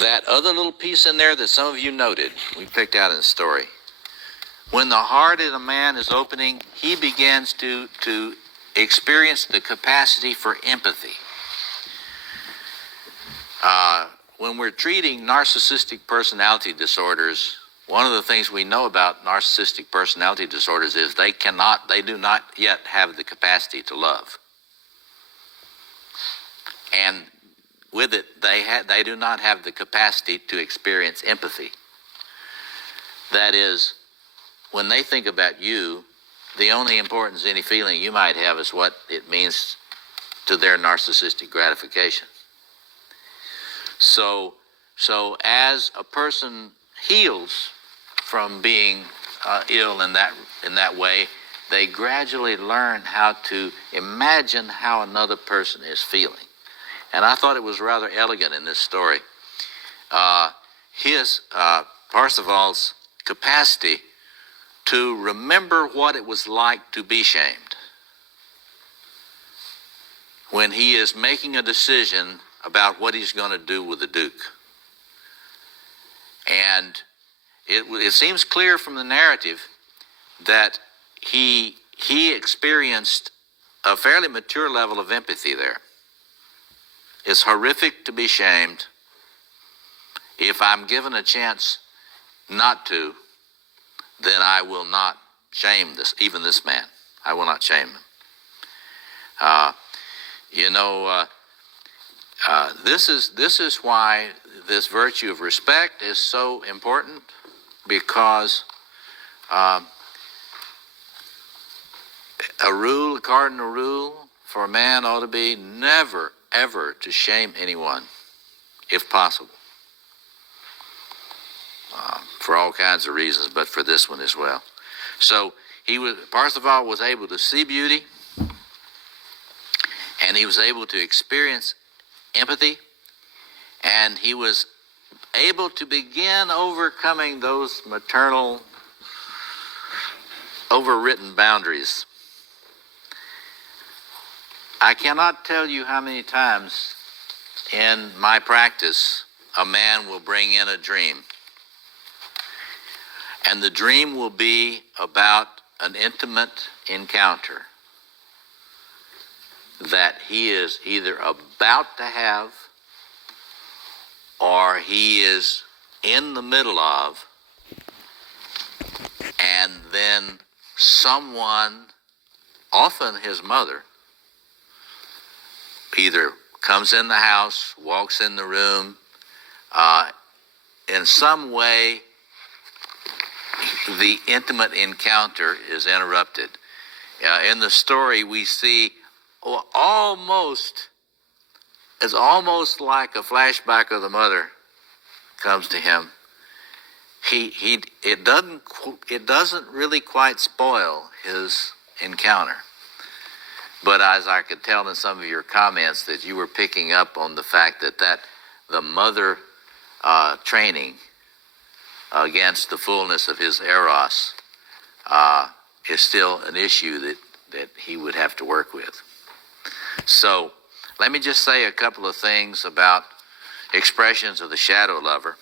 that other little piece in there that some of you noted, we picked out in the story. When the heart of the man is opening, he begins to experience the capacity for empathy. When we're treating narcissistic personality disorders, one of the things we know about narcissistic personality disorders is they do not yet have the capacity to love. And with it, they do not have the capacity to experience empathy. That is, when they think about you, the only importance any feeling you might have is what it means to their narcissistic gratification. So as a person heals from being ill in that way, they gradually learn how to imagine how another person is feeling. And I thought it was rather elegant in this story. Parsifal's capacity to remember what it was like to be shamed when he is making a decision about what he's going to do with the Duke. And it seems clear from the narrative that he experienced a fairly mature level of empathy there. It's horrific to be shamed. If I'm given a chance not to, then I will not shame even this man. I will not shame him. This is why this virtue of respect is so important, because a cardinal rule for a man ought to be never, ever to shame anyone, if possible. For all kinds of reasons, but for this one as well. So Parsifal was able to see beauty, and he was able to experience empathy, and he was able to begin overcoming those maternal, overwritten boundaries. I cannot tell you how many times in my practice a man will bring in a dream. And the dream will be about an intimate encounter that he is either about to have or he is in the middle of, and then someone, often his mother, either comes in the house, walks in the room, in some way the intimate encounter is interrupted. In the story we see it's almost like a flashback of the mother comes to him. It doesn't really quite spoil his encounter. But as I could tell in some of your comments that you were picking up on the fact that the mother training against the fullness of his eros is still an issue that he would have to work with. So let me just say a couple of things about expressions of the shadow lover.